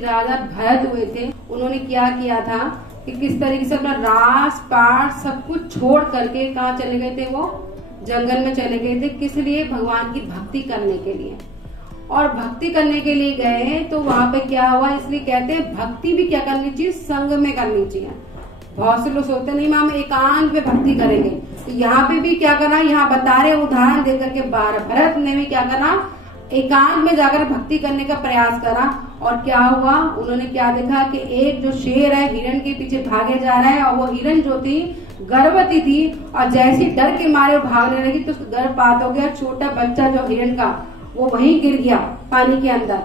राजा भरत हुए थे, उन्होंने क्या किया था कि किस तरीके से अपना रास पाट सब कुछ छोड़ करके कहाँ चले गए थे, वो जंगल में चले गए थे। किस लिए? भगवान की भक्ति करने के लिए। और भक्ति करने के लिए गए तो वहां पे क्या हुआ, इसलिए कहते हैं भक्ति भी क्या करनी चाहिए, संग में करनी चाहिए। बहुत से लोग सोचते नहीं हम एकांत में भक्ति करेंगे, तो यहाँ पे भी क्या करना, यहाँ बता रहे उदाहरण देकर के भरत ने भी क्या करना, एकांत में जाकर भक्ति करने का प्रयास करा। और क्या हुआ, उन्होंने क्या देखा कि एक जो शेर है हिरण के पीछे भागे जा रहा है, और वो हिरण जो थी गर्भवती थी, और जैसी डर के मारे भागने लगी तो गर्भपात हो गया। छोटा बच्चा जो हिरण का वो वहीं गिर गया पानी के अंदर।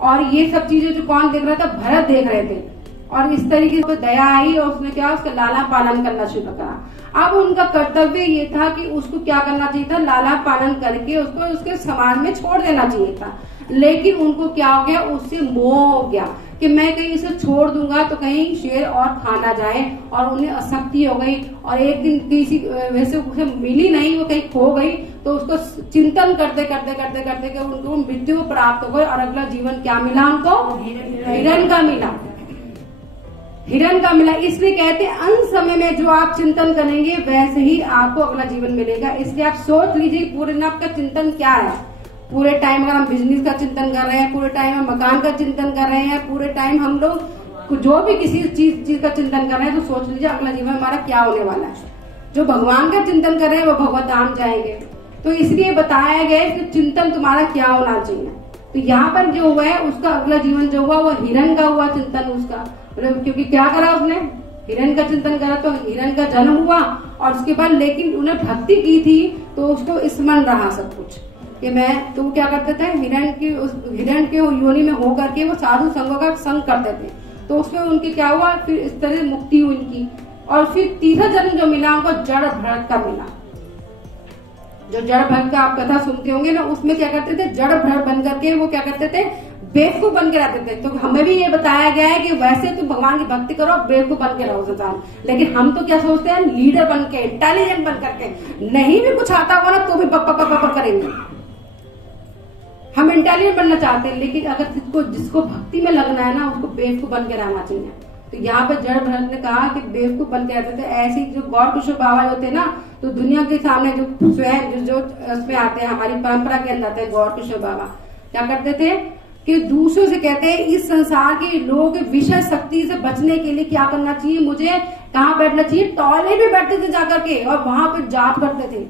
और ये सब चीजें जो कौन देख रहा था, भरत देख रहे थे। और इस तरीके से दया आई और उसने क्या, उसका लाला पालन करना शुरू करा। अब उनका कर्तव्य ये था कि उसको क्या करना चाहिए था, लाला पालन करके उसको उसके समाज में छोड़ देना चाहिए था। लेकिन उनको क्या हो गया, उससे मोह हो गया कि मैं कहीं इसे छोड़ दूंगा तो कहीं शेर और खाना जाए, और उन्हें आसक्ति हो गई। और एक दिन किसी वैसे उसे मिली नहीं, वो कहीं खो गई, तो उसको चिंतन करते करते करते करते उनको मृत्यु प्राप्त हो गई। और अगला जीवन क्या मिला उनको, हिरण का मिला, हिरण का मिला। इसलिए कहते हैं अंत समय में जो आप चिंतन करेंगे वैसे ही आपको अगला जीवन मिलेगा। इसलिए आप सोच लीजिए पूरे दिन आपका चिंतन क्या है। पूरे टाइम अगर हम बिजनेस का चिंतन कर रहे हैं, पूरे टाइम हम मकान का चिंतन कर रहे हैं, पूरे टाइम हम लोग जो भी किसी चीज का चिंतन कर रहे हैं, तो सोच लीजिए अगला जीवन हमारा क्या होने वाला है। जो भगवान का चिंतन कर रहे हैं वो भगवत धाम जाएंगे। तो इसलिए बताया गया है कि चिंतन तुम्हारा क्या होना चाहिए। तो यहाँ पर जो हुआ है उसका अगला जीवन जो हुआ वो हिरण का हुआ चिंतन उसका, क्योंकि क्या करा उसने, हिरण का चिंतन करा तो हिरण का जन्म हुआ। और उसके बाद लेकिन उन्हें भक्ति की थी तो उसको स्मरण रहा सब कुछ कि मैं, तो क्या करते थे, हिरण के योनि में होकर के वो साधु संघों का संग करते थे। तो उसमें उनकी क्या हुआ, फिर इस तरह मुक्ति हुई उनकी। और फिर तीसरा जन्म जो मिला उनको जड़ भरत का मिला। जो जड़ भरत का आप कथा सुनते होंगे ना, उसमें क्या करते थे, जड़ भरत बन करके वो क्या करते थे, बेवकूफ बन के रहते थे। तो हमें भी ये बताया गया है कि वैसे तुम भगवान की भक्ति करो, बेवकूफ बन के रहो संसार। लेकिन हम तो क्या सोचते हैं, लीडर बन के, इंटेलिजेंट बन करके, नहीं भी कुछ आता होगा ना तो भी पप्पा पप्पा करेंगे। हम इंटेलिजेंट बनना चाहते हैं, लेकिन अगर जिसको भक्ति में लगना है ना, उसको बेवकूफ बन के रहना चाहिए। तो यहाँ पे जड़ भरत ने कहा कि बेवकूफ बन के रहते थे। ऐसे जो गौर किशोर बाबा जो थे ना, तो दुनिया के सामने जो स्वयं जो उसमें आते हैं, हमारी परंपरा के अंदर आते हैं गौर किशोर बाबा, क्या करते थे कि दूसरों से कहते हैं इस संसार के लोगों के विषय शक्ति से बचने के लिए क्या करना चाहिए, मुझे कहाँ बैठना चाहिए, टॉयलेट में बैठते थे जाकर के और वहां पे जाप करते थे।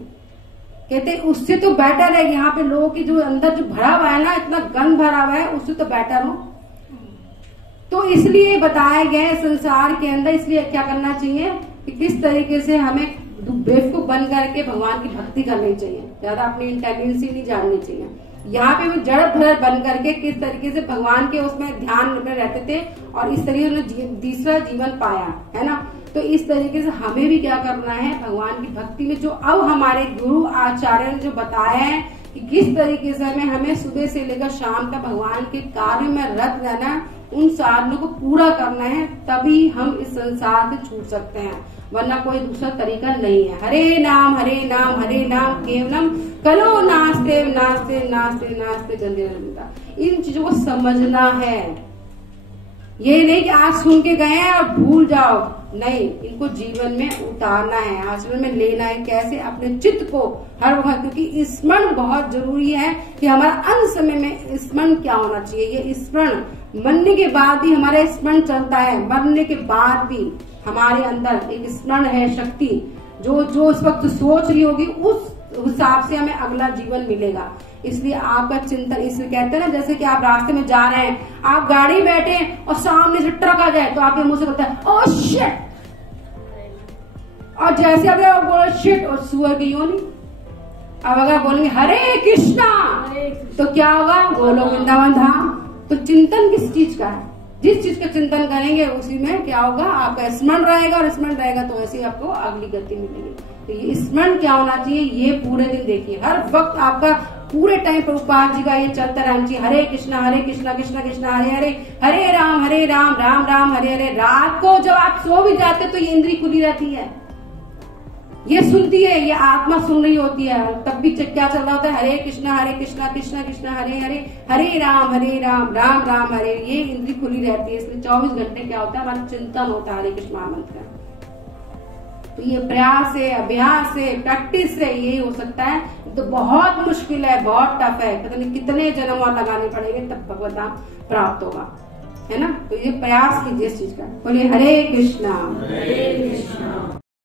कहते उससे तो बेटर है, यहाँ पे लोगों की जो अंदर जो भरा हुआ है ना, इतना गंद भरा हुआ है, उससे तो बेटर हो। तो इसलिए बताया गया है संसार के अंदर, इसलिए क्या करना चाहिए कि किस तरीके से हमें बेवकूफ बन करके भगवान की भक्ति करनी चाहिए, ज्यादा अपनी इंटेलिजेंसी नहीं जाननी चाहिए। यहाँ पे भी जड़ भरत बन करके किस तरीके से भगवान के उसमें ध्यान में रहते थे और इस तरीके से तीसरा जीवन पाया है ना। तो इस तरीके से हमें भी क्या करना है, भगवान की भक्ति में जो अब हमारे गुरु आचार्य ने जो बताया है कि किस तरीके से हमें सुबह से लेकर शाम तक भगवान के कार्य में रत रहना, उन साधनों को पूरा करना है, तभी हम इस संसार से छूट सकते हैं, वरना कोई दूसरा तरीका नहीं है। हरे नाम केवलम कलो नास्ते नास्ते नास्ते नास्ते गंदे। इन चीजों को समझना है, ये नहीं कि आज सुन के गए हैं और भूल जाओ, नहीं, इनको जीवन में उतारना है, आचरण में लेना है। कैसे, अपने चित्त को हर वक्त, क्योंकि स्मरण बहुत जरूरी है कि हमारा अंत समय में स्मरण क्या होना चाहिए। ये स्मरण मरने के बाद भी हमारा स्मरण चलता है, मरने के बाद भी हमारे अंदर एक स्मरण है शक्ति, जो उस वक्त सोच रही होगी उस हिसाब से हमें अगला जीवन मिलेगा। इसलिए आपका चिंतन, इसलिए कहते हैं ना, जैसे कि आप रास्ते में जा रहे हैं, आप गाड़ी बैठे और सामने से ट्रक आ जाए तो आपके मुंह से बोलता है ओह शिट, और जैसे अगर आप बोलो शिट और सुअर की योनि, अब अगर बोलेंगे हरे कृष्णा तो क्या होगा, बोलो वृंदावन धाम। तो चिंतन किस चीज का है, जिस चीज का चिंतन करेंगे उसी में क्या होगा, आपका स्मरण रहेगा, और स्मरण रहेगा तो ऐसे ही आपको अगली गति मिलेगी। तो ये स्मरण क्या होना चाहिए, ये पूरे दिन देखिए, हर वक्त आपका पूरे टाइम पर प्रभुपाद जी का ये चलता रहना चाहिए, हरे कृष्णा कृष्णा कृष्णा हरे हरे, हरे राम राम राम हरे हरे। रात को जब आप सो भी जाते तो ये इंद्री खुली रहती है, ये सुनती है, ये आत्मा सुन रही होती है, तब भी क्या चल रहा होता है, हरे कृष्णा कृष्णा कृष्णा हरे हरे, हरे राम राम राम हरे। ये इंद्री खुली रहती है, इसलिए 24 घंटे क्या होता है, हमारा चिंतन होता है हरे कृष्ण महामंत्र का। तो ये प्रयास से, अभ्यास से, प्रैक्टिस से ये हो सकता है। तो बहुत मुश्किल है, बहुत टफ है, पता नहीं कितने जन्म और लगाने पड़ेंगे तब भगवत धाम प्राप्त होगा, है ना। तो ये प्रयास कीजिए इस चीज का। बोलिए हरे कृष्णा।